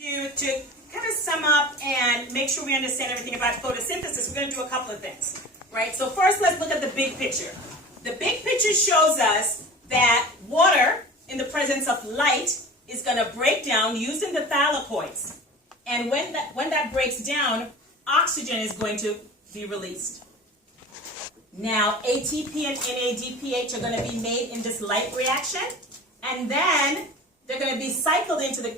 To kind of sum up and make sure we understand everything about photosynthesis, we're going to do a couple of things, right? So first, let's look at the big picture. The big picture shows us that water in the presence of light is going to break down using the thylakoids. And when that breaks down, oxygen is going to be released. Now, ATP and NADPH are going to be made in this light reaction, and then they're going to be cycled into the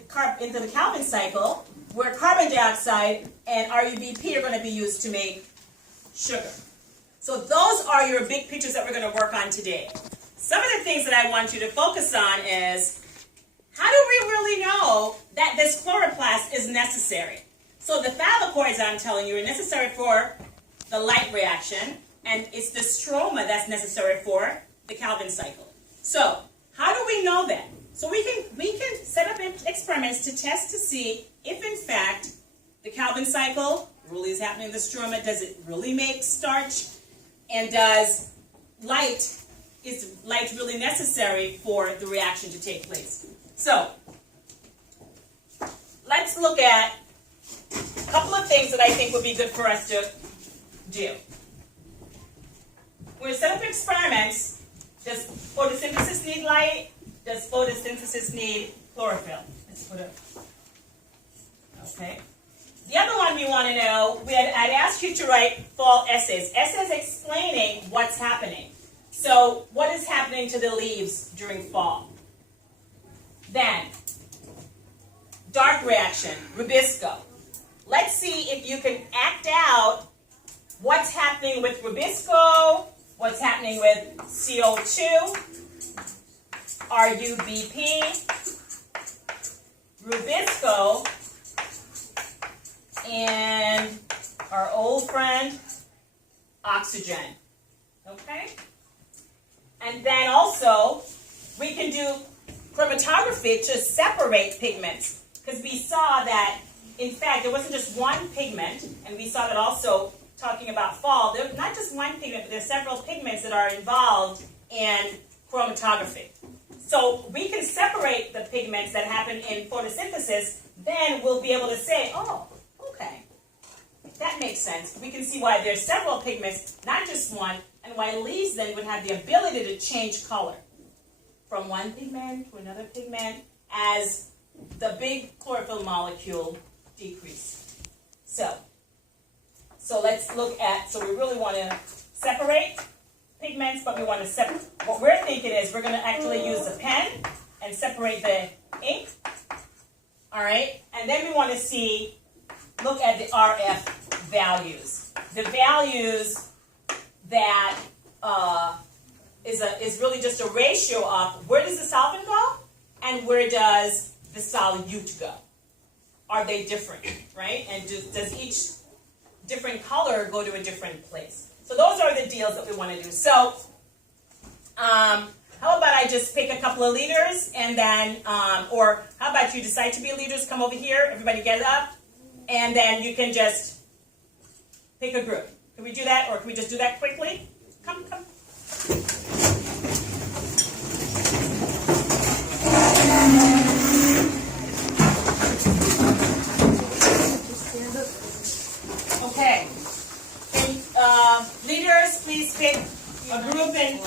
Calvin cycle, where carbon dioxide and RUBP are going to be used to make sugar. So those are your big pictures that we're going to work on today. Some of the things that I want you to focus on is, how do we really know that this chloroplast is necessary? So the thylakoids, I'm telling you, are necessary for the light reaction, and it's the stroma that's necessary for the Calvin cycle. So how do we know that? So we can set up experiments to test to see if, in fact, the Calvin cycle really is happening in the stroma. Does it really make starch? And is light really necessary for the reaction to take place? So let's look at a couple of things that I think would be good for us to do. We're going to set up experiments. Does photosynthesis need light? Does photosynthesis need chlorophyll? Let's put it. Okay. The other one we want to know, I'd asked you to write fall essays. Essays explaining what's happening. So, what is happening to the leaves during fall? Then, dark reaction, rubisco. Let's see if you can act out what's happening with rubisco, what's happening with CO2, RUBP, rubisco, and our old friend, oxygen. Okay? And then also, we can do chromatography to separate pigments, because we saw that, in fact, there wasn't just one pigment, and we saw that also talking about fall. There's not just one pigment, but there's several pigments that are involved in chromatography. So we can separate the pigments that happen in photosynthesis, then we'll be able to say, oh, okay, that makes sense. We can see why there's several pigments, not just one, and why leaves then would have the ability to change color from one pigment to another pigment as the big chlorophyll molecule decreases. So let's look at, so we really want to separate pigments, but we want to separate. What we're thinking is we're going to actually use a pen and separate the ink. All right, and then we want to look at the RF values. The values that is really just a ratio of where does the solvent go and where does the solute go. Are they different, right? And does each different color go to a different place? So those are the deals that we want to do. So how about I just pick a couple of leaders, and then, or how about you decide to be leaders, come over here, everybody get up, and then you can just pick a group. Can we do that, or can we just do that quickly? Come. Okay. Leaders, please pick a group and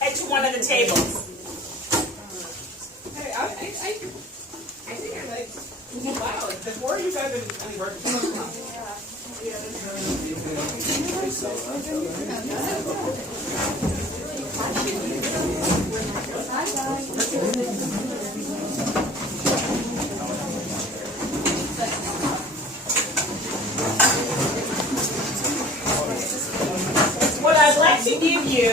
head to one of the tables. Hey, I think I like, wow, the four of you guys have been really working. What I'd like to give you,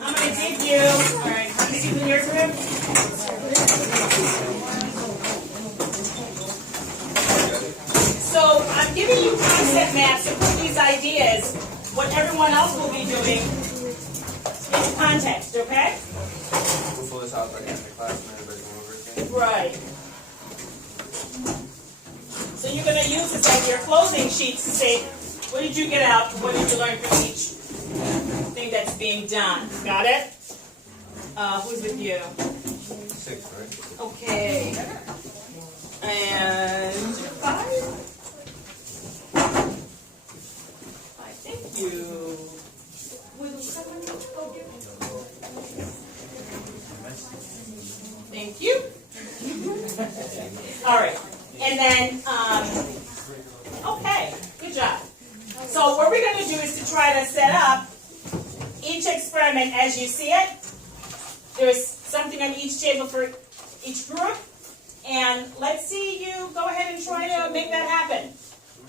I'm going to give you, all right, how many people in your group? So I'm giving you concept maps to put these ideas, what everyone else will be doing, in context, okay? We'll pull this out right after class and everybody go over again. Right. So you're going to use this as your closing sheets to say, what did you get out? What did you learn from each thing that's being done? Got it? Who's with you? 6, right? Okay. All right, and then, okay, good job. So what we're going to do is to try to set up each experiment as you see it. There's something on each table for each group, and let's see you go ahead and try to make that happen.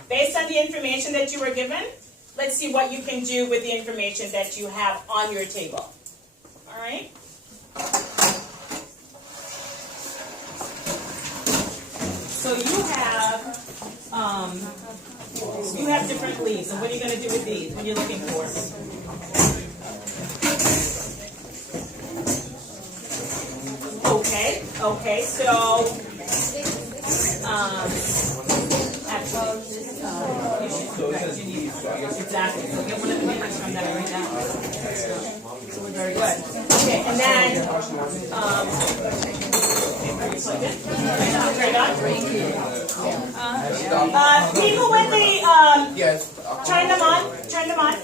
Based on the information that you were given, let's see what you can do with the information that you have on your table. All right? So you have different leaves, and what are you going to do with these? What are you looking for? Okay, so actually, exactly. So get one of the papers from that right now. Very good. Okay, and then people with the turn them on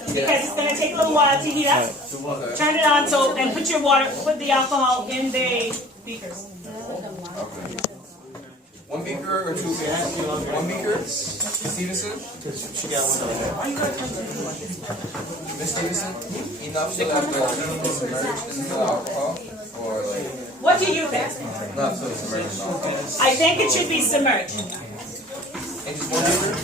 because it's going to take a little while to heat up. Turn it on and put your water, put the alcohol in the beakers. Okay. One beaker or two? One beaker? Stephenson? Miss Stephenson? Enough so that the bean is submerged in the alcohol? Or like... What do you think? Not so submerged in alcohol. I think it should be submerged. And just one beaker?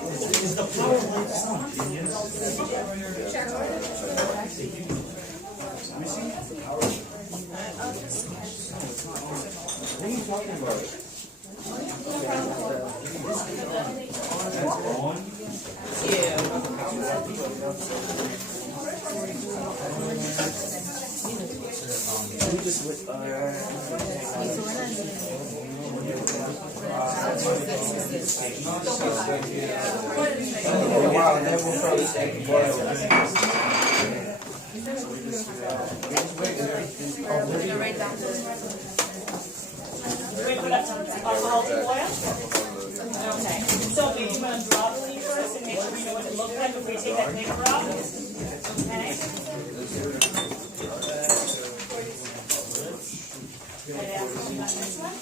Is the flour like what are you talking about? Wow, and then we'll probably take boil. We put up some alcohol to boil. Okay. So maybe you want to draw the leaf first and make sure we know what it looks like before we take that paper off. Okay. And after we got this one.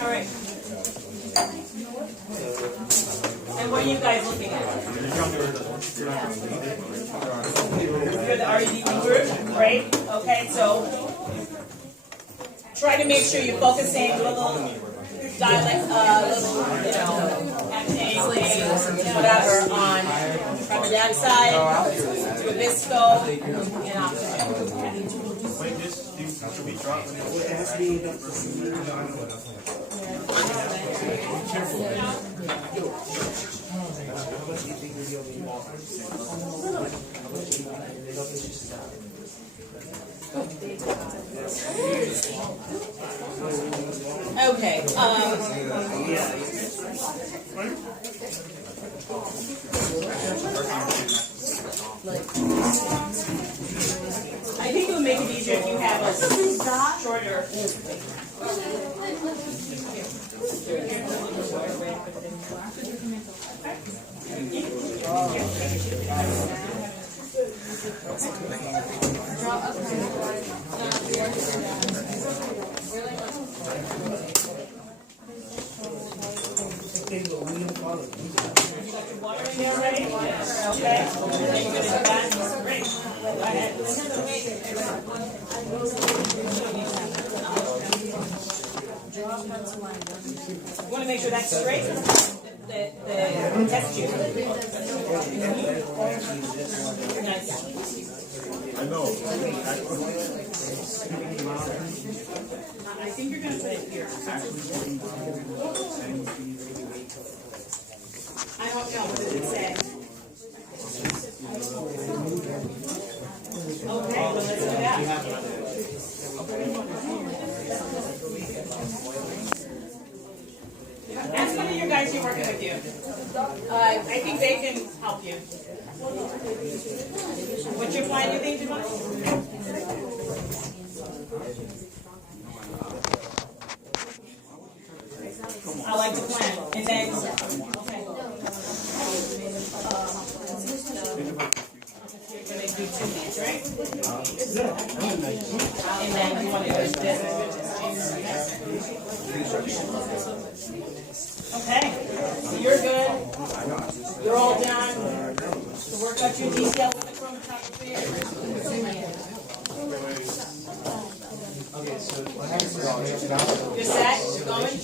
All right. And what are you guys looking at? You're the REDP group, right? Okay, so try to make sure you're focusing a little dialect, whatever, on carbon dioxide, Rubisco, and oxygen. Okay. I think it would make it easier if you have a shorter. Water in there already? Okay. Then you're going to do that. Great. Go ahead. You want to make sure that's straight? The test tube. Nice. I know. I think you're going to put it here. I don't know. What does it say? Okay, well, let's do that. Ask one of your guys who are working with you. I think they can help you. What's your plan, you think, Devon? I like the plan. And then, okay. You're gonna do 2 these, right? And then you want to do this. Okay, so you're good. You're all done. So work out your detail with the chromatography. You're set? You're going?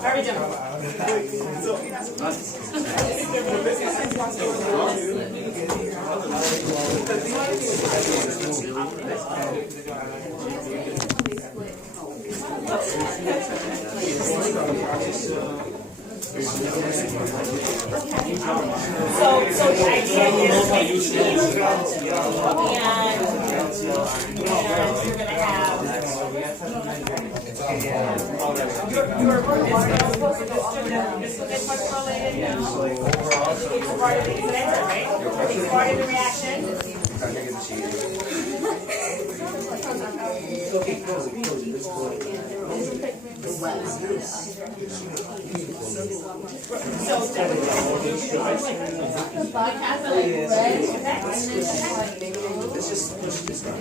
Very gentle. So the idea is make these, and you're gonna have. Part of the reaction.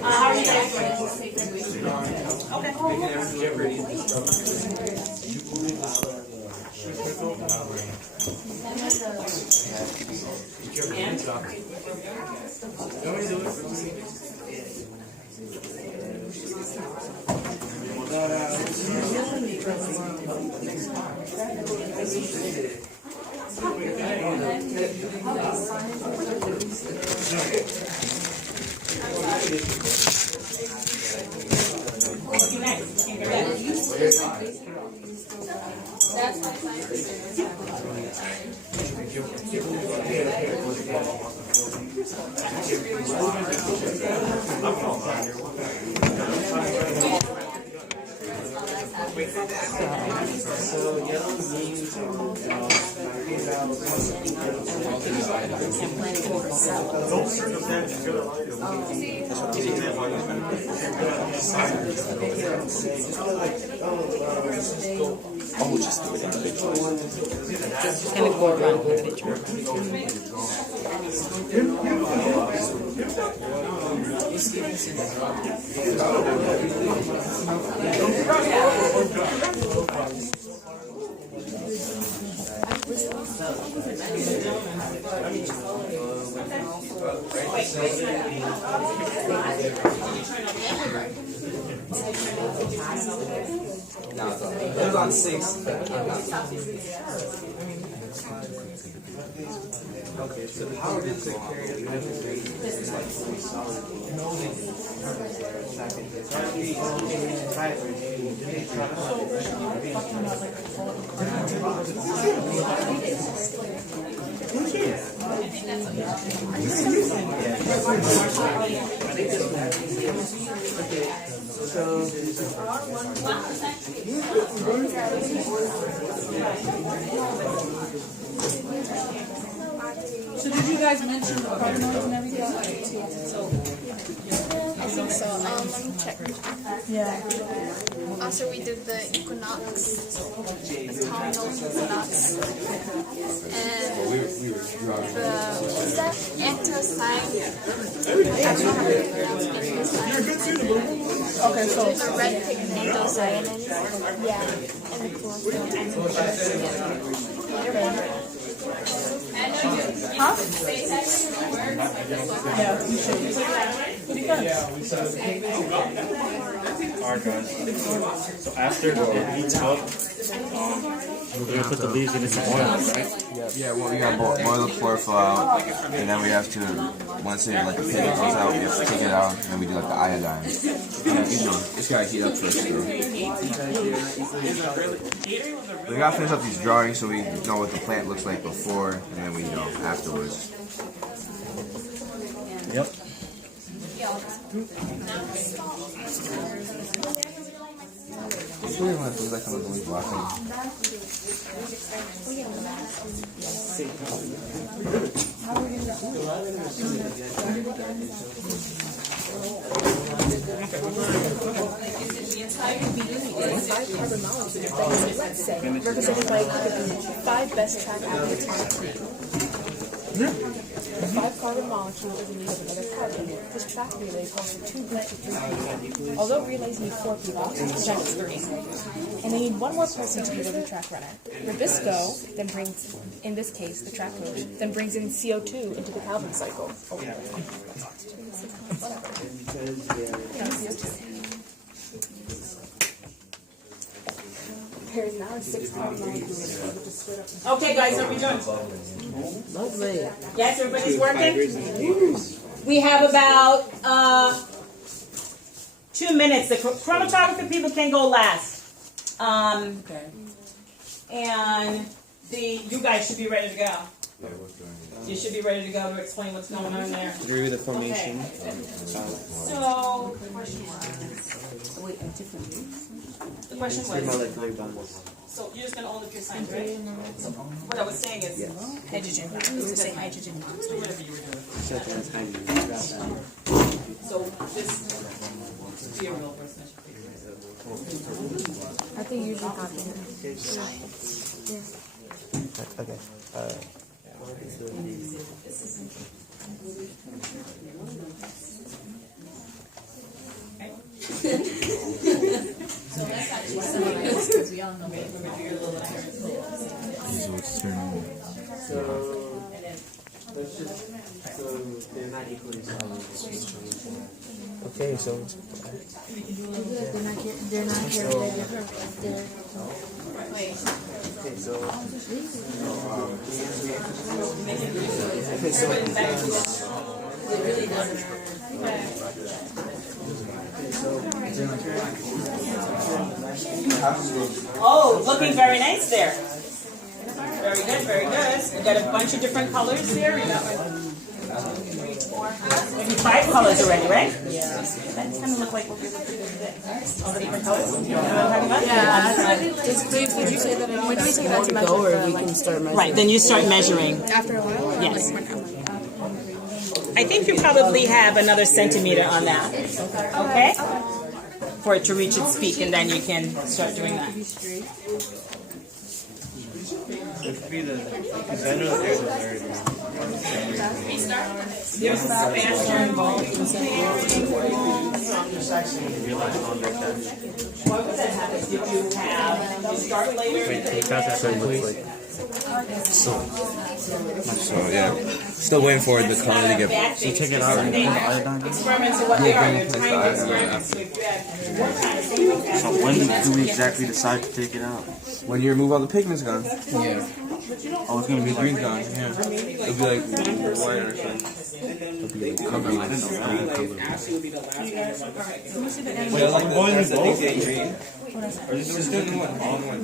How are you guys doing? Okay. Just do it individually. Just kind of go around individually. No, it was on 6. Okay, so how did the carry is like fully solid? So did you guys mention the cardinals and everything? I think so. Let me check. Yeah. Also, we did the equinox, the cardinals, equinox, and the what's that? Anthracite. I don't know how to pronounce anthracite. Okay, so The red pigmental cyanide. Yeah, and the chlorophyll. huh? Yeah, you should. Alright guys. So after it heats up, we're gonna put the leaves in some oil, right? Yeah, well, we gotta boil the chlorophyll out, and then we have to, once it, like, the pigment comes out, we have to take it out, and then we do, like, the iodine. And it's gotta heat up first, though. We gotta finish up these drawings so we know what the plant looks like before, and then we know afterwards. Yep. It's really want to do like someone's always walking. Let's say, represented by the 5 best track athletes. The 5 carbon molecule is in need of another carbon. This track relay calls for 2 groups of 3 people. Although relays need 4 people, the track is 3. And they need 1 more person to be the track runner. Nabisco then brings, in this case, the track coach, then brings in CO2 into the Calvin cycle. There is now a 6 carbon molecule. Okay, guys, how are we doing? Lovely. Yes, everybody's working? We have about 2 minutes. The chromatography people can go last. And you guys should be ready to go. You should be ready to go to explain what's going on there. Agree with the formation. Okay. So, the question was, so you're just going to only pure signs, right? So what I was saying is, Hydrogen bonds. To say hydrogen bonds. so this be a real person. I think you usually copy it. Okay. So let's actually summarize because we all know we're going to do a little bit. Okay, so They're not here. Oh, looking very nice there. Very good, very good. We got a bunch of different colors there. We got maybe 5 colors already, right? Yeah. That's kind of look like what we were looking at. All the different colors. You know what I'm talking about? Yeah. Just please, would you say that? When do we say that to measure? Or we can start measuring. Right, then you start measuring. After a while. Yes. I think you probably have another centimeter on that. Okay? For it to reach its peak, and then you can start doing that. It could be because I know there's a very There's faster involved. What was that happen? Did you have, you start later? Wait, pass that side, please. So yeah, still waiting for the color to get. So take it out and put the iodine. Experiments are what they are. You're trying to experiments with So when do we exactly decide to take it out? When you remove all the pigments gone. Yeah. Oh, it's gonna be Green's green. gone. Yeah. It'll be like white or something. It'll be like covered like this. Wait, I'm going to both.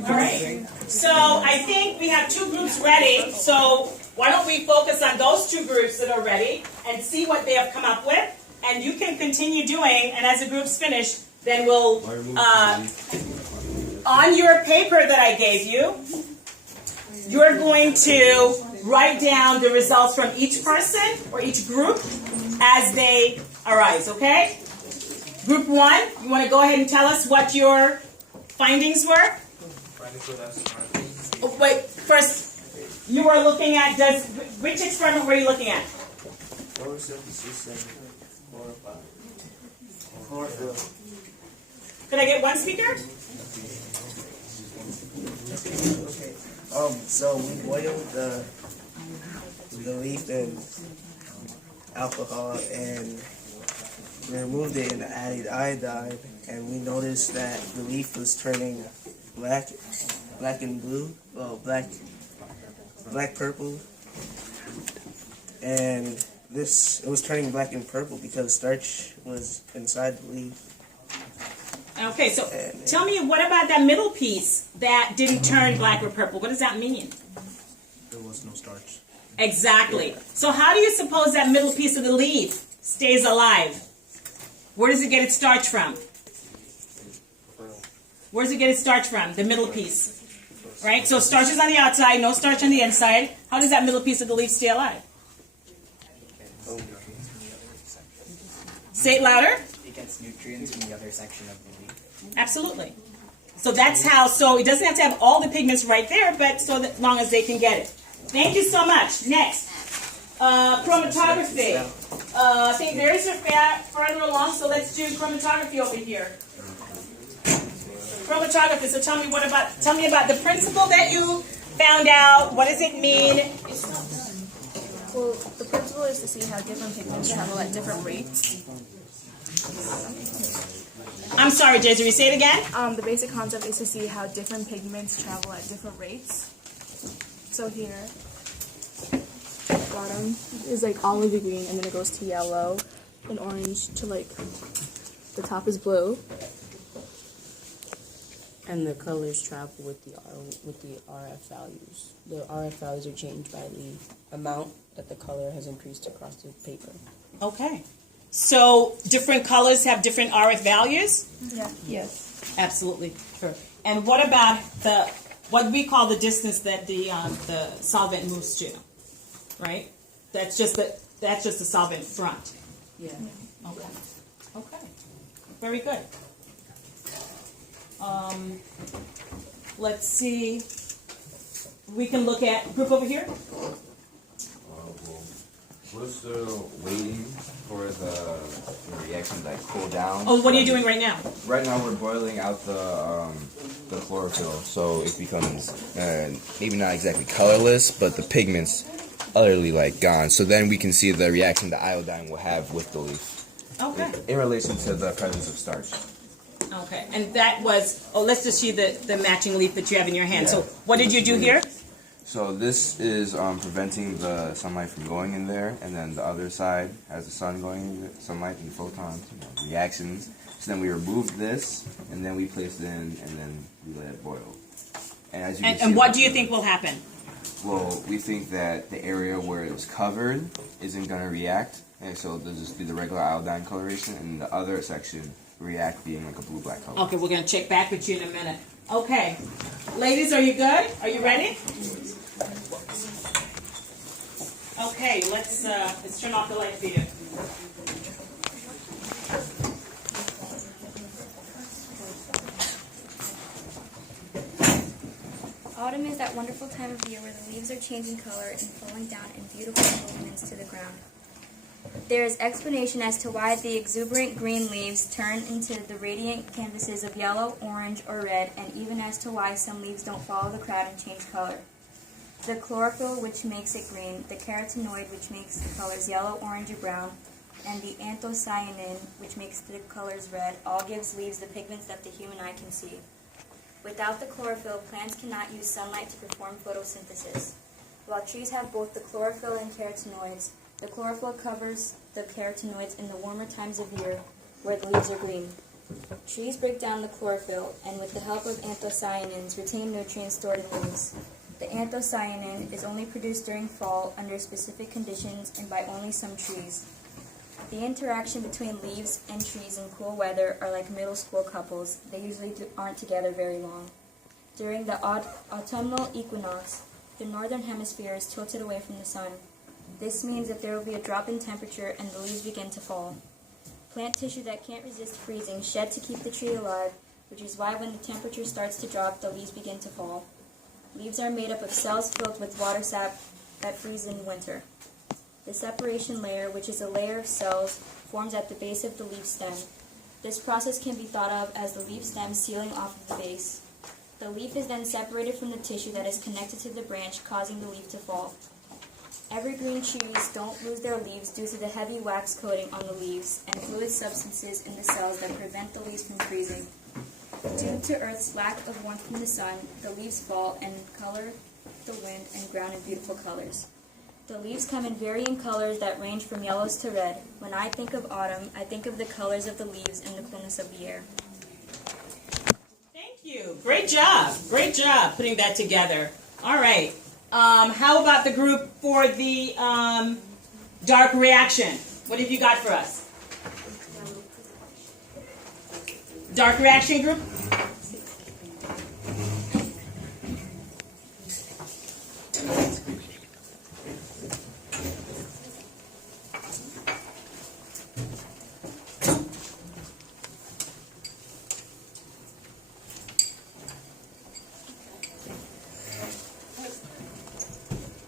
Alright, so I think we have 2 groups ready, so why don't we focus on those 2 groups that are ready and see what they have come up with, and you can continue doing, and as the group's finished, then we'll, on your paper that I gave you, you're going to write down the results from each person or each group as they arise, okay? Group 1, you want to go ahead and tell us what your findings were? Oh, wait, first, you were looking at, which experiment were you looking at? Could I get one speaker? So we boiled the leaf in alcohol and we removed it and added iodine, and we noticed that the leaf was turning black and blue, well, black purple, and it was turning black and purple because starch was inside the leaf. Okay, so tell me, what about that middle piece that didn't turn black or purple? What does that mean? There was no starch. Exactly. So how do you suppose that middle piece of the leaf stays alive? Where does it get its starch from? Where does it get its starch from? The middle piece. Right? So starch is on the outside, no starch on the inside. How does that middle piece of the leaf stay alive? Say it louder. It gets nutrients from the other section of the leaf. Absolutely. So that's how, so it doesn't have to have all the pigments right there, but so that long as they can get it. Thank you so much. Next. Chromatography. I think there is a further along, so let's do chromatography over here. Chromatography. So tell me about the principle that you found out. What does it mean? Well, the principle is to see how different pigments travel at different rates. I'm sorry, Desiree, say it again. The basic concept is to see how different pigments travel at different rates. So here, bottom is like olivey green, and then it goes to yellow and orange to like the top is blue. And the colors travel with the RF values. The RF values are changed by the amount that the color has increased across the paper. Okay. So different colors have different RF values? Yeah. Yes. Absolutely. Sure. And what about what we call the distance that the solvent moves to? Right? That's just the solvent front. Yeah. Okay. Okay. Very good. Let's see. We can look at group over here. We're still waiting for the reaction to like cool down. Oh, what are you doing right now? Right now we're boiling out the chlorophyll, so it becomes maybe not exactly colorless, but the pigments utterly like gone. So then we can see the reaction the iodine will have with the leaf. Okay. In relation to the presence of starch. Okay. And that was, let's just see the matching leaf that you have in your hand. Yeah. So what did you do here? So this is preventing the sunlight from going in there, and then the other side has the sun going in the sunlight and the photons, reactions. So then we removed this, and then we placed it in, and then we let it boil. And as you can see, and what do you think will happen? Well, we think that the area where it was covered isn't going to react, and so there'll just be the regular iodine coloration, and the other section react being like a blue-black color. Okay, we're going to check back with you in a minute. Okay. Ladies, are you good? Are you ready? Okay, let's turn off the light for you. Autumn is that wonderful time of year where the leaves are changing color and falling down in beautiful movements to the ground. There is explanation as to why the exuberant green leaves turn into the radiant canvases of yellow, orange, or red, and even as to why some leaves don't follow the crowd and change color. The chlorophyll, which makes it green, the carotenoid, which makes the colors yellow, orange, or brown, and the anthocyanin, which makes the colors red, all gives leaves the pigments that the human eye can see. Without the chlorophyll, plants cannot use sunlight to perform photosynthesis. While trees have both the chlorophyll and carotenoids, the chlorophyll covers the carotenoids in the warmer times of year, where the leaves are green. Trees break down the chlorophyll, and with the help of anthocyanins, retain nutrients stored in leaves. The anthocyanin is only produced during fall under specific conditions and by only some trees. The interaction between leaves and trees in cool weather are like middle school couples. They usually aren't together very long. During the autumnal equinox, the northern hemisphere is tilted away from the sun. This means that there will be a drop in temperature and the leaves begin to fall. Plant tissue that can't resist freezing shed to keep the tree alive, which is why when the temperature starts to drop, the leaves begin to fall. Leaves are made up of cells filled with water sap that freeze in winter. The separation layer, which is a layer of cells, forms at the base of the leaf stem. This process can be thought of as the leaf stem sealing off of the base. The leaf is then separated from the tissue that is connected to the branch, causing the leaf to fall. Evergreen trees don't lose their leaves due to the heavy wax coating on the leaves and fluid substances in the cells that prevent the leaves from freezing. Due to Earth's lack of warmth from the sun, the leaves fall and color the wind and ground in beautiful colors. The leaves come in varying colors that range from yellows to red. When I think of autumn, I think of the colors of the leaves and the coolness of the air. Thank you. Great job. Great job putting that together. All right. How about the group for the dark reaction? What have you got for us? Dark reaction group?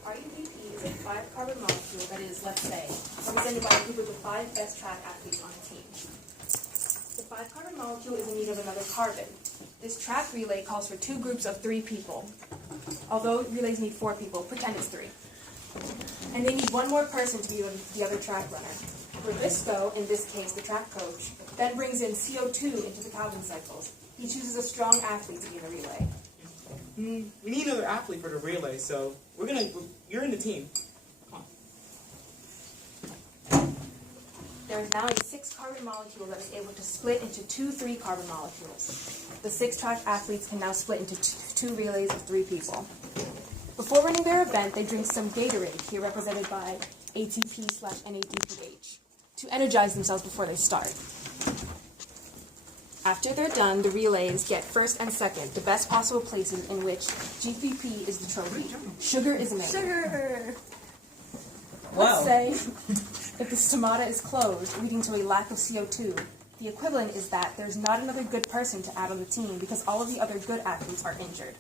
RUBP is a 5-carbon molecule that is, let's say, represented by a group of the 5 best track athletes on a team. The 5-carbon molecule is in need of another carbon. This track relay calls for 2 groups of 3 people. Although relays need 4 people, pretend it's 3. And they need 1 more person to be the other track runner. Rubisco, in this case the track coach, then brings in CO2 into the Calvin cycles. He chooses a strong athlete to be the relay. We need another athlete for the relay, so you're in the team. Come on. There is now a 6-carbon molecule that is able to split into 2 3-carbon molecules. The 6-track athletes can now split into 2 relays of 3 people. Before running their event, they drink some Gatorade, here represented by ATP/NADPH, to energize themselves before they start. After they're done, the relays get first and second, the best possible places in which GPP is the trophy. Sugar is made. Sugar! Let's say if the stomata is closed, leading to a lack of CO2, the equivalent is that there's not another good person to add on the team because all of the other good athletes are injured.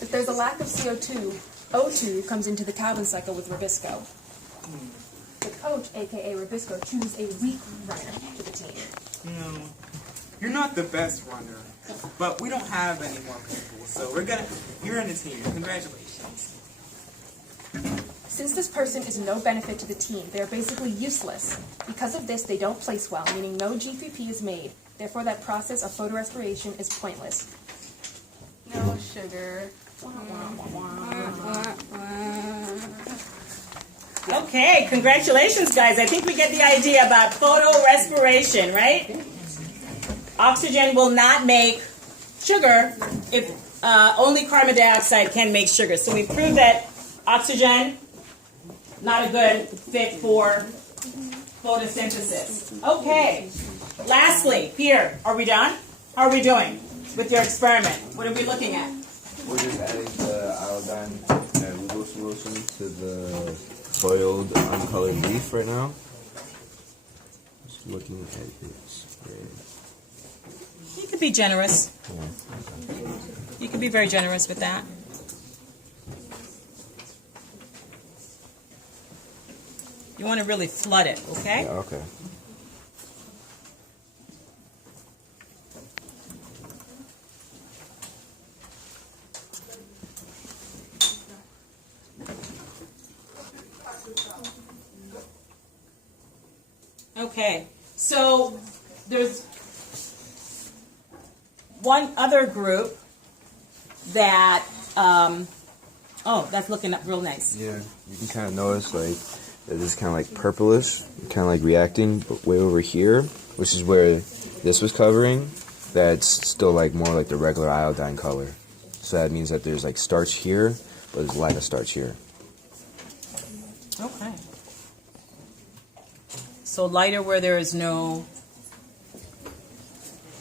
If there's a lack of CO2, O2 comes into the Calvin cycle with Rubisco. The coach, aka Rubisco, chooses a weak runner to the team. No, you're not the best runner, but we don't have any more people, so you're in the team. Congratulations. Since this person is no benefit to the team, they are basically useless. Because of this, they don't place well, meaning no GPP is made. Therefore, that process of photorespiration is pointless. No sugar. Okay, congratulations, guys. I think we get the idea about photorespiration, right? Oxygen will not make sugar if only carbon dioxide can make sugar. So we proved that oxygen, not a good fit for photosynthesis. Okay, lastly, here, are we done? How are we doing with your experiment? What are we looking at? We're just adding the iodine and Google solution to the soiled, uncolored leaf right now. Just looking at it spray. You could be generous. Yeah. You could be very generous with that. You want to really flood it, okay? Yeah, okay. Okay, so there's one other group that, oh, that's looking up real nice. Yeah, you can kind of notice like that it's kind of like purplish, kind of like reacting, but way over here, which is where this was covering, that's still like more like the regular iodine color. So that means that there's like starch here, but there's light of starch here. Okay. So lighter where there is no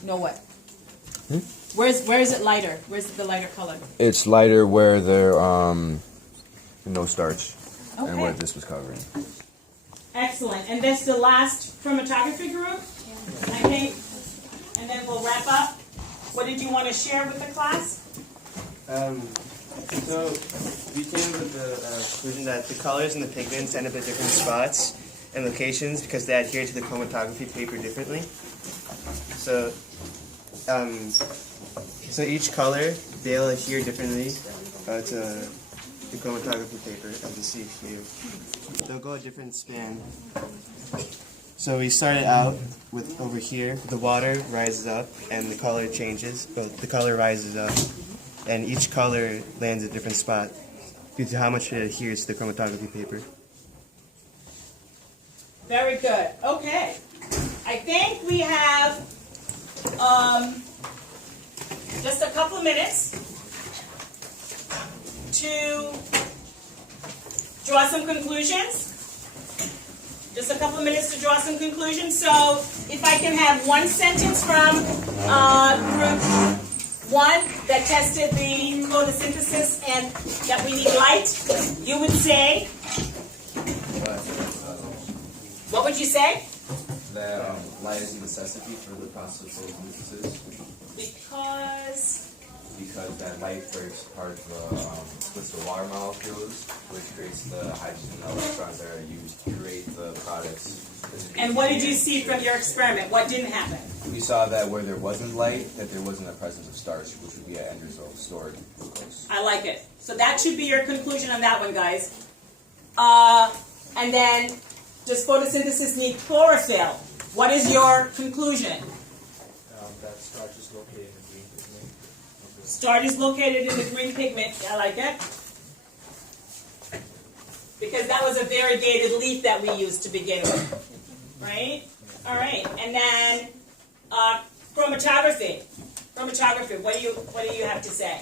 what? Where is it lighter? Where's the lighter color? It's lighter where there no starch, Okay. and what this was covering. Excellent. And this is the last chromatography group, I think. And then we'll wrap up. What did you want to share with the class? So we came with the conclusion that the colors and the pigments end up at different spots and locations because they adhere to the chromatography paper differently. So so each color they'll adhere differently to the chromatography paper, as you see here. They'll go a different span. So we started out with over here, the water rises up and the color changes. Well, the color rises up, and each color lands at a different spot due to how much it adheres to the chromatography paper. Very good. Okay. I think we have just a couple of minutes to draw some conclusions. Just a couple of minutes to draw some conclusions. So if I can have one sentence from group one that tested the photosynthesis and that we need light, you would say, what would you say? That light is a necessity for the process of photosynthesis. Because that light breaks apart splits the water molecules, which creates the hydrogen and electrons that are used to create the products. And what did you see from your experiment? What didn't happen? We saw that where there wasn't light, that there wasn't a presence of starch, which would be an end result, stored glucose. I like it. So that should be your conclusion on that one, guys. And then, does photosynthesis need chlorophyll? What is your conclusion? That starch is located in the green pigment. Starch is located in the green pigment. I like it. Because that was a variegated leaf that we used to begin with. Right? All right. And then chromatography. Chromatography. What do you have to say?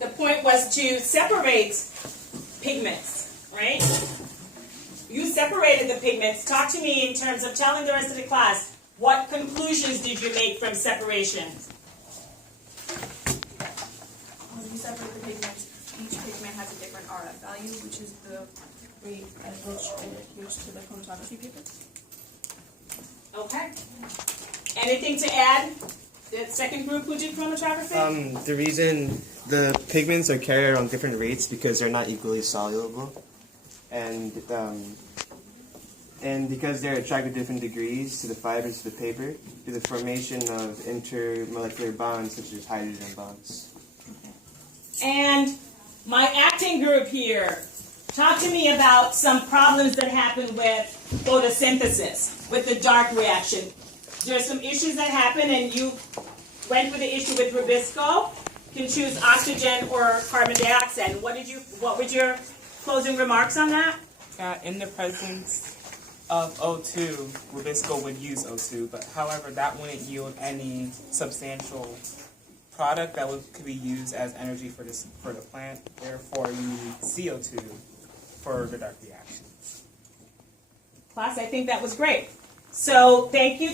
The point was to separate pigments, right? You separated the pigments. Talk to me in terms of telling the rest of the class, what conclusions did you make from separation? When you separate the pigments, each pigment has a different RF value, which is the rate at which it adheres to the chromatography paper. Okay. Anything to add? The second group who did chromatography? The reason the pigments are carried on different rates because they're not equally soluble, and because they're attracted to different degrees to the fibers of the paper, to the formation of intermolecular bonds such as hydrogen bonds. And my acting group here, talk to me about some problems that happen with photosynthesis, with the dark reaction. There's some issues that happen, and you went with the issue with Rubisco. You can choose oxygen or carbon dioxide. What were your closing remarks on that? In the presence of O2, Rubisco would use O2, but however, that wouldn't yield any substantial product that could be used as energy for the plant. Therefore, you need CO2 for the dark reaction. Class, I think that was great. So thank you.